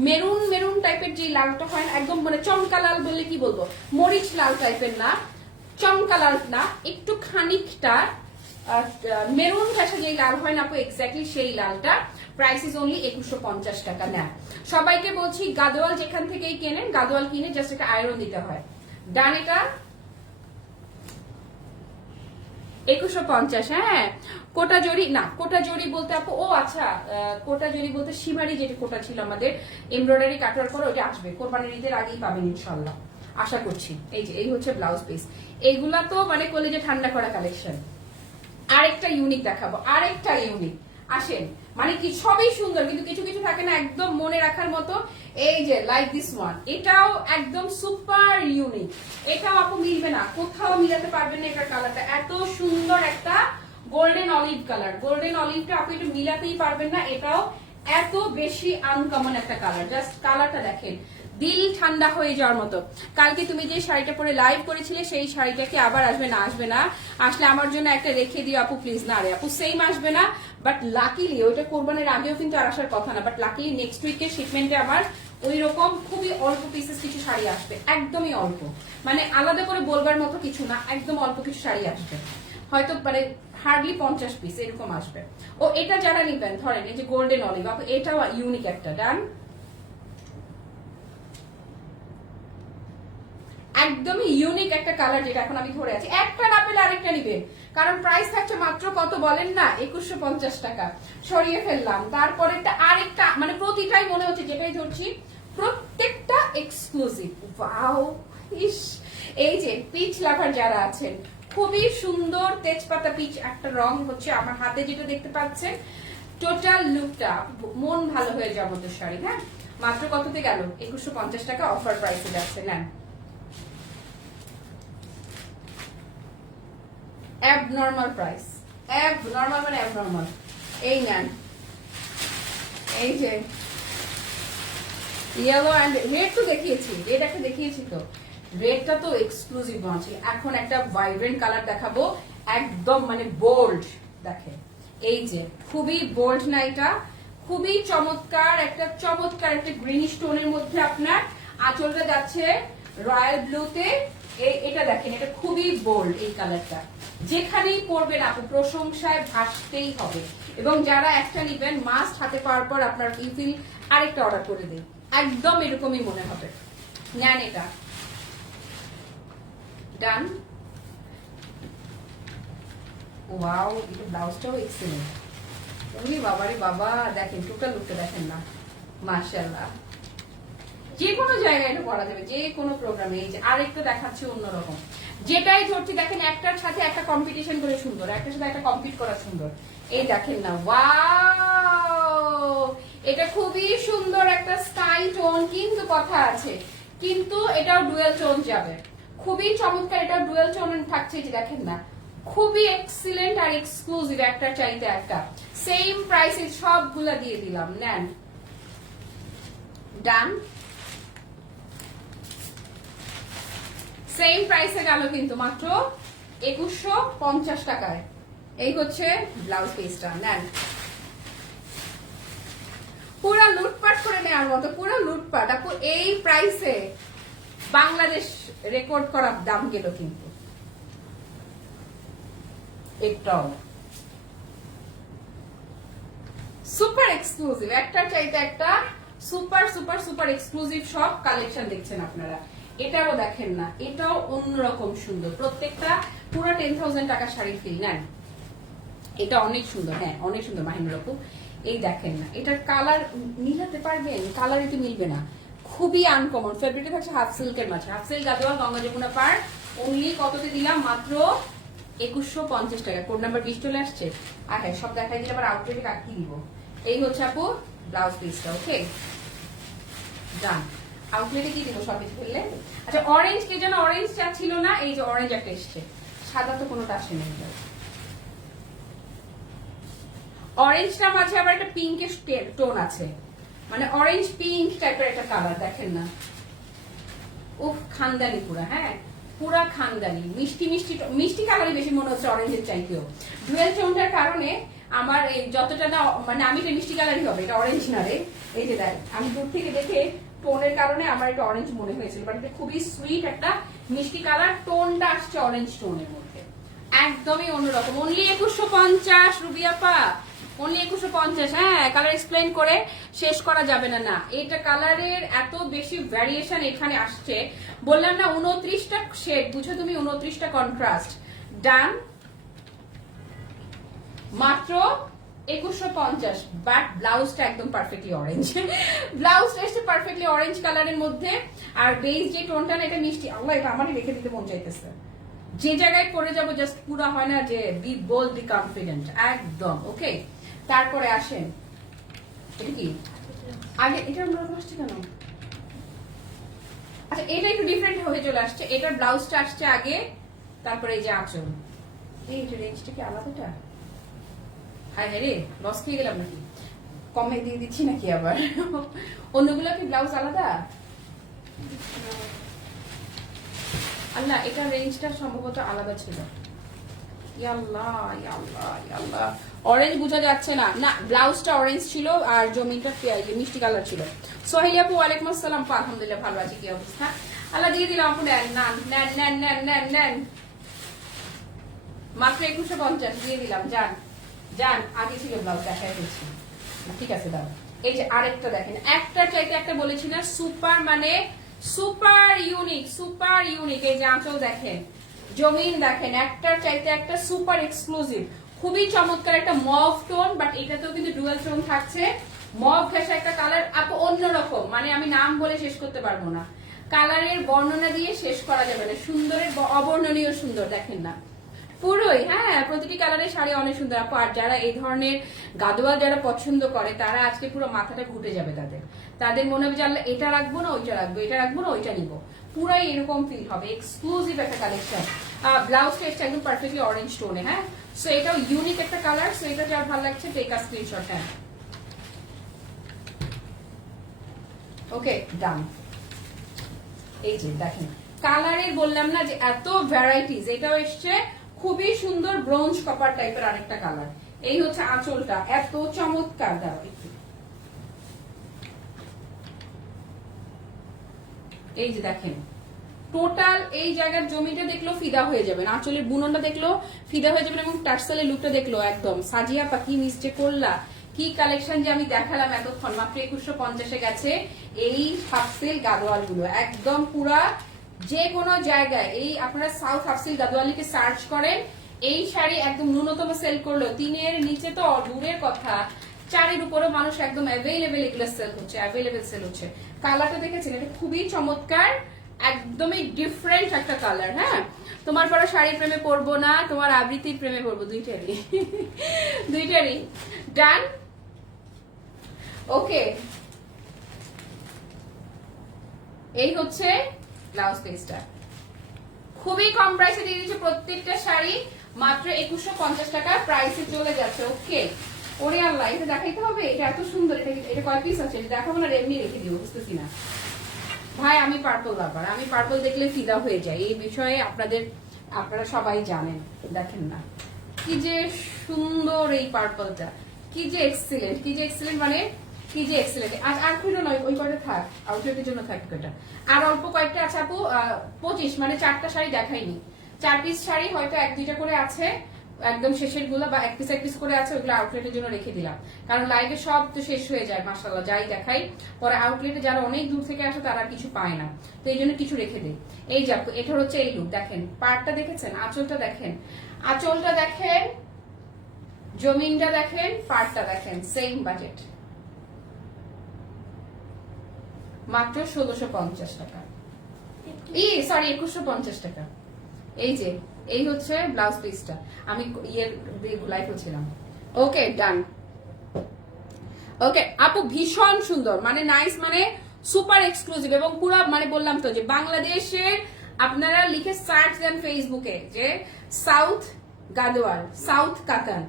মেরুন টাইপের যে লালটা হয় না, একদম মানে চমকা লাল বললে কি বলবো, মরিচ লাল টাইপের না, চমকা লাল না, একটু খানিকটা মেরুন ঘাসা যে লাল হয় না আপু, এক্স্যাক্টলি সেই লালটা। প্রাইস ইজ অনলি 2150 টাকা। না সবাইকে বলছি গাদোয়াল যেখান থেকেই কেনেন, গাদোয়াল কিনে জাস্ট একটা আয়রন দিতে হয়। ডান, এটা 2150, হ্যাঁ। কোটা জরি না, কোটা জরি বলতে আপু, ও আচ্ছা, কোটা জরি বলতে সীমারি যেটা কোটা ছিল আমাদের এমব্রয়ডারি কাটওয়ার করে, ওটা আসবে কোরবানির ঈদের আগেই পাবেন ইনশাল্লাহ, আশা করছি। এই হচ্ছে ব্লাউজ পিস, এইগুলা তো মানে কলেজে ঠান্ডা করা কালেকশন। আরেকটা ইউনিক দেখাবো, আরেকটা ইউনিক, আসেন। মানে কি সবই সুন্দর, কিন্তু কিছু কিছু থাকে না একদম মনে রাখার মতো। এই যে লাইক দিস ওয়ান, এটাও একদম সুপার ইউনিক, এটাও আপু মিলবে না, কোথাও মিলাতে পারবেন না। এটার কালারটা এত সুন্দর, একটা গোল্ডেন অলিভ কালার, গোল্ডেন অলিভটা আপনি একটু মিলাতেই পারবেন না, এটাও এত বেশি আনকমন একটা কালার। জাস্ট কালারটা দেখেন, দিল ঠান্ডা হয়ে যাওয়ার মতো। কালকে তুমি যে শাড়িটা পরে লাইভ করেছিলে সেই শাড়িটা কি আবার আসবে? না আসবে না, আসলে আমার জন্য একটা রেখে দিও আপু প্লিজ। না রে আপু, সেম আসবে না, বাট লাকিলি ওইটা কোরবানির আগেও কিন্তু আর আসার কথা না, বাট লাকিলি নেক্সট উইকের শিপমেন্টে আমার ওই রকম খুবই অল্প পিসেস কিছু শাড়ি আসবে, একদমই অল্প, মানে আলাদা করে বলবার মতো কিছু না, একদম অল্প কিছু শাড়ি আসবে, হয়তো মানে হার্ডলি 50 পিস এরকম আসবে। ও এটা যারা নিবেন ধরেন এই যে গোল্ডেন অলিভ, এটাও ইউনিক একটা, ডান, একদমই ইউনিক একটা কালার যেটা এখন আমি ধরে আছি, একটা না পেলে আরেকটা নিবে, কারণ প্রাইস থাকছে মাত্র কত বলেন না, 2150 টাকা। সরিয়ে ফেললাম, তারপরেরটা আরেকটা, মানে প্রতিটাই মনে হচ্ছে যেটাই ধরছি প্রত্যেকটা এক্সক্লুসিভ। ওয়াও, ইস, এই যে পিচ লাভার যারা আছেন, খুবই সুন্দর তেজপাতা পিচ একটা রং হচ্ছে, আমার হাতে যেটা দেখতে পাচ্ছেন, টোটাল লুকটা মন ভালো হয়ে যাওয়ার মতো শাড়ি। হ্যাঁ, মাত্র কততে গেল, 2150 টাকা অফার প্রাইসে যাচ্ছে। নেন, অ্যাবনর্মাল প্রাইস, অ্যাবনর্মাল মানে অ্যাবনর্মাল। এই নেন, এই যে ইয়েলো এন্ড রেড তো দেখিয়েছি, রেড একটা দেখিয়েছি, তো রেডটা তো এক্সক্লুসিভ আছে। এখন একটা ভাইব্রেন্ট কালার দেখাবো, একদম মানে বোল্ড, দেখেন এই যে খুবই বোল্ড না, এটা খুবই চমৎকার একটা, চমৎকার একটা গ্রিনিশ টোনের মধ্যে আপনার আঁচলটা যাচ্ছে রয়্যাল ব্লুতে। এটা দেখেন, এটা খুবই বোল্ড এই কালারটা, যেখানেই পরবেন আপনি প্রশংসায় ভাসতেই হবে। এবং যারা একটা নিবেন মাস্ট হাতে পাওয়ার পর আপনার ইজিলি আরেকটা অর্ডার করে দিন, একদম এরকমই মনে হবে। নেন এটা, ডান। ওয়াও, এটা ব্লাউজটাও এক্সেলেন্ট। ওরে বাবারে বাবা, দেখেন টোটাল লুকটা দেখেন না, মাশাআল্লাহ, যে কোনো জায়গায় এটা পরা যাবে, যে কোনো প্রোগ্রামে। এই যে আরেকটা দেখাচ্ছি অন্যরকম, যেটাই ধরছি দেখেন একটার সাথে একটা কম্পিটিশন করে সুন্দর, একটার সাথে একটা কম্পিট করা সুন্দর। এই দেখেন না, ওয়াও, এটা খুবই সুন্দর একটা স্কাই টোন, কিন্তু কথা আছে, কিন্তু এটাও ডুয়েল টোন যাবে, খুবই চমৎকার, এটা ডুয়েল টোন থাকছে। যে দেখেন না, খুবই এক্সিলেন্ট আর এক্সক্লুসিভ, একটা চাইতে একটা, সেম প্রাইসে সবগুলা দিয়ে দিলাম। নেন, ডান, সেম প্রাইসে গেল কিন্তু মাত্র 2150 টাকায়। এই হচ্ছে ব্লাউজ পিসটা, নেন, পুরো লুটপাট করে নেওয়ার মতো, পুরো লুটপাট আপু। এই প্রাইসে বাংলাদেশ রেকর্ড করা দাম গেল কিন্তু, একটাও সুপার এক্সক্লুসিভ, একটার চাইতে একটা সুপার সুপার সুপার এক্সক্লুসিভ সব কালেকশন দেখছেন আপনারা। এটারও দেখেন না, এটাও অন্যরকম সুন্দর, প্রত্যেকটা পুরো 10,000 টাকা শাড়ি ফিল। নেন, এটা অনেক সুন্দর, হ্যাঁ অনেক সুন্দর মাহিনুর আপু। এই দেখেন না, এটার কালার মিলাতে পারবেন, কালার এতে মিলবে না, খুবই আনকমন। ফেব্রিকটা থাকছে হাফ সিল্কের মাঝে, হাফ সিল্ক গাদোয়াল গঙ্গা যমুনা পার, অনলি কততে দিলাম, মাত্র 2150 টাকা। কোড নাম্বার 20 চলে আসছে। আর হ্যাঁ, সব দেখাই দিলে আবার আউটলেটে কাটকি দিব। এই হচ্ছে আপু ব্লাউজ পিসটা, ওকে ডান। আউটলেটে কি দিব সব কিছু ফেললে। আচ্ছা, অরেঞ্জ কে যেন অরেঞ্জ ছিল না, এই যে অরেঞ্জ একটা এসছে, সাদা তো কোনোটা আসেনি। অরেঞ্জটা মাঝে আবার একটা পিঙ্কের টোন আছে, মানে অরেঞ্জ পিঙ্ক টাইপের একটা কালার, দেখেন না, উফ, খানদানি পুরা, হ্যাঁ পুরা খানদানি, মিষ্টি মিষ্টি মিষ্টি কালারই বেশি মনে হচ্ছে অরেঞ্জের চাইতেও। ডুয়েল টোনটার কারণে আমার এই যতটা না, মানে আমি এটা মিষ্টি কালারই হবে, এটা অরেঞ্জ না রে। এই যে দেখ, আমি দূর থেকে দেখে টোনের কারণে আমার এটা অরেঞ্জ মনে হয়েছিল, বাট এটা খুবই সুইট একটা মিষ্টি কালার, টোনটা আসছে অরেঞ্জ টোনের মধ্যে, একদমই অন্যরকম। অনলি 2150 রুবিয়াপা, অনলি 2150। হ্যাঁ, কালার এক্সপ্লেন করে শেষ করা যাবে না। না, এটা কালারের এত বেশি ভ্যারিয়েশন এখানে আসছে, বললাম না 29টা শেড, বুঝো তুমি, 29টা কন্ট্রাস্ট। ডান, মাত্র 2150, বাট ব্লাউজটা একদম পারফেক্টলি অরেঞ্জ, ব্লাউজটা এসছে পারফেক্টলি অরেঞ্জ কালারের মধ্যে, আর বেস যে টোনটা না, এটা মিষ্টি। আল্লাহ, এটা আমারই রেখে দিতে মন চাইতেছে, যে জায়গায় পরে যাবো জাস্ট পুরা হয় না যে বি বোল্ড বি কনফিডেন্ট, একদম ওকে। তারপরে আসেন, এটা কি আগে, এটা আসছে কেন, আচ্ছা এটা একটু ডিফারেন্ট হয়ে চলে আসছে, এটার ব্লাউজটা আসছে আগে, তারপরে এই যে আঁচল, এই রেঞ্জটা কি আলাদাটা, হায় রে লস খেয়ে গেলাম নাকি, কমে দিয়ে দিচ্ছি নাকি আবার, অন্যগুলো কি ব্লাউজ আলাদা, আল্লাহ, এটা রেঞ্জটা সম্ভবত আলাদা ছিল। ইয়াল্লাহ ইয়াল্লাহ ইয়াল্লাহ, অরেঞ্জ বোঝা যাচ্ছে না, না ব্লাউজটা অরেঞ্জ ছিল আর জমিনটা মিষ্টি কালার ছিল। সোহেলি আপু ওয়ালাইকুম আসসালাম, আলহামদুলিল্লাহ ভালো আছি, কি অবস্থা? আল্লাহ দিয়ে দিলাম আপু, নেন নেন নেন নেন নেন নেন, মাত্র 2150 দিয়ে দিলাম, যান যান। আগে ছিল ব্লাউজ দেখাই দিচ্ছি, ঠিক আছে দাও। এই যে আরেকটা দেখেন, একটা চাইতে একটা বলেছি না, সুপার মানে সুপার ইউনিক, সুপার ইউনিক। এই যে আঁচল দেখেন, জমিন দেখেন, একটার চাইতে একটা সুপার এক্সক্লুসিভ, খুবই চমৎকার একটা মভ টোন, বাট এটাতেও কিন্তু ডুয়াল টোন থাকছে। মভ ঘেঁষা একটা কালার আপু, অন্যরকম, মানে আমি নাম বলে শেষ করতে পারবো না, কালারের বর্ণনা দিয়ে শেষ করা যাবে না, সুন্দরের অবর্ণনীয় সুন্দর, দেখেন না পুরোই। হ্যাঁ, প্রতিটি কালারের শাড়ি অনেক সুন্দর আপু। আর যারা এই ধরনের গাদোয়াল যারা পছন্দ করে তারা আজকে পুরো মাথাটা ঘুটে যাবে, তাদের মনে হবে যে আল্লাহ এটা রাখবো না ওইটা রাখবো, এটা রাখবো না ওইটা নিবো, পুরাই এরকম ফিল হবে। এক্সক্লুসিভ একটা কালেকশন। ব্লাউজটা এসছে একদম পারফেক্টলি অরেঞ্জ টোনে। হ্যাঁ, সো এটাও ইউনিক একটা কালার। সো এটা যার ভালো লাগছে টেক আ স্ক্রিনশট। হ্যাঁ, ওকে ডান। এই যে দেখেন কালারের বললাম না যে এত ভ্যারাইটিস। এটাও এসছে খুবই সুন্দর ব্রোঞ্জ কপার টাইপের আরেকটা কালার। এই হচ্ছে আঁচলটা, এত চমৎকার। দাও একটু, এই যে দেখেন টোটাল এই জায়গার জমিটা দেখলো ফিদা হয়ে যাবেন, আঁচলের বুননটা দেখলো ফিদা হয়ে যাবেন, এবং টার্সেলের লুকটা দেখলো একদম সাজিয়া পাখি মিস যে করলা, কি কালেকশন যে আমি দেখালাম এতক্ষণ। মাত্র 2150-এ গেছে এই হাফ সিল্ক গাদোয়াল গুলো, একদম পুরা যে কোনো জায়গায়। এই আপনারা সাউথ হাফ সিল্ক গাদোয়ালিকে সার্চ করেন, এই শাড়ি একদম ন্যূনতম সেল করলো 3-এর নিচে তো দূরের কথা, 4-এর উপরে মানুষ একদম অ্যাভেলেবেল এগুলো সেল হচ্ছে, অ্যাভেলেবেল সেল হচ্ছে। কালারটা দেখেছেন, এটা খুবই চমৎকার, একদমই ডিফারেন্ট একটা কালার। হ্যাঁ, তোমার পরে শাড়ির প্রেমে পড়বো না, তোমার আবৃত্তির প্রেমে পড়বো, দুইটারই দুইটারই ডান। ওকে, এই হচ্ছে ব্লাউজ পিসটা, খুবই কম প্রাইসে দিয়ে দিচ্ছে প্রত্যেকটা শাড়ি, মাত্র 2150 টাকা প্রাইসে চলে যাচ্ছে। ওকে, ওরে আল্লাহ, এটা দেখাইতে হবে, এটা এত সুন্দর। এটা কয় পিস আছে দেখাবো না, এমনি রেখে দিব, বুঝতেছি না ভাই। আমি পার্পল লাভার, আমি পার্পল দেখলে ফিদা হয়ে যায়, এই বিষয়ে আপনারা সবাই জানেন। দেখেন না কি যে সুন্দর এই পার্পলটা, কি যে এক্সিলেন্ট, কি যে এক্সিলেন্ট, মানে কি যে এক্সিলেন্ট। আর খুঁজো নয়, ওই কয়টা থাক, আউটলেটের জন্য থাক কয়টা, আর অল্প কয়েকটা আছে আপু। 25 মানে 4টা শাড়ি দেখাইনি, 4 পিস শাড়ি হয়তো 1-2টা করে আছে একদম শেষের গুলো, বা এক পিস করে আছে, ওগুলো আউটলেটের জন্য রেখে দিলাম, কারণ লাইভে সব তো শেষ হয়ে যায় মাশাআল্লাহ, যাই দেখাই পরে আউটলেটে যারা অনেক দূর থেকে আসে তারা কিছু পায় না, তো এই জন্য কিছু রেখে দিই। এই যে এটা হচ্ছে এই লুক, দেখেন পাড়টা দেখেছেন, আঁচলটা দেখেন, আঁচলটা দেখেন, জমিনটা দেখেন, পাড়টা দেখেন, সেম বাজেট, মাত্র 1650 টাকা, সরি 2150 টাকা। এই যে এই হচ্ছে ব্লাউজ পিসটা, আমি লাইভ করছিলাম। ওকে ডান। ওকে আপু, ভীষণ সুন্দর, মানে নাইস, মানে সুপার এক্সক্লুসিভ, এবং পুরো মানে বললাম তো যে বাংলাদেশের আপনারা লিখে সার্চ দেন ফেসবুকে যে সাউথ গাদোয়াল, সাউথ কাতান,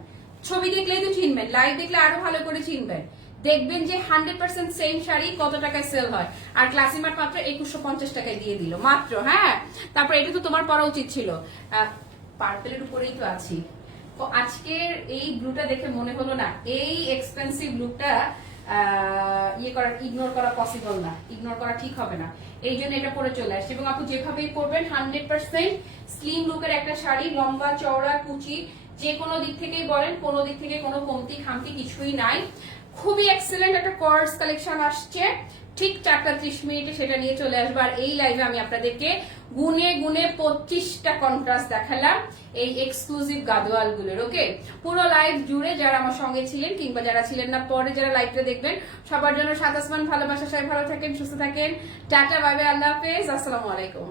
ছবি দেখলেই তো চিনবেন, লাইভ দেখলে আরো ভালো করে চিনবেন, দেখবেন যে 100% সেম শাড়ি কত টাকায় সেল হয়, আর ক্লাসিমার্ট মাত্র 2150 টাকায় দিয়ে দিল মাত্র। হ্যাঁ, তারপর এটা তো তোমার পরা উচিত ছিল, পার্পেলের উপরেই তো আছি। তো আজকের এই ব্লুটা দেখে মনে হলো না এই এক্সপেন্সিভ লুকটা ইগনোর করা পসিবল না, ইগনোর করা ঠিক হবে না, এই জন্য এটা পরে চলে আসছে। এবং আপু যেভাবেই পরবেন 100% স্লিম লুকের একটা শাড়ি, লম্বা চওড়া কুচি, যে কোনো দিক থেকেই বলেন, কোনো দিক থেকে কোনো কমতি খামতি কিছুই নাই। খুবই এক্সেলেন্ট একটা কর্স কালেকশন আসছে, ঠিক 4টা 30 মিনিটে সেটা নিয়ে চলে আসবো। আর এই লাইভে আমি আপনাদেরকে গুনে গুনে 25টা কন্ট্রাস্ট দেখালাম এই এক্সক্লুসিভ গাদোয়াল গুলোর। ওকে, পুরো লাইভ জুড়ে যারা আমার সঙ্গে ছিলেন কিংবা যারা ছিলেন না পরে যারা লাইভটা দেখবেন, সবার জন্য সাত আসমান ভালোবাসা, সবাই ভালো থাকেন, সুস্থ থাকেন, টাটা, বাই বাই, আল্লাহ হাফেজ, আসসালামু আলাইকুম।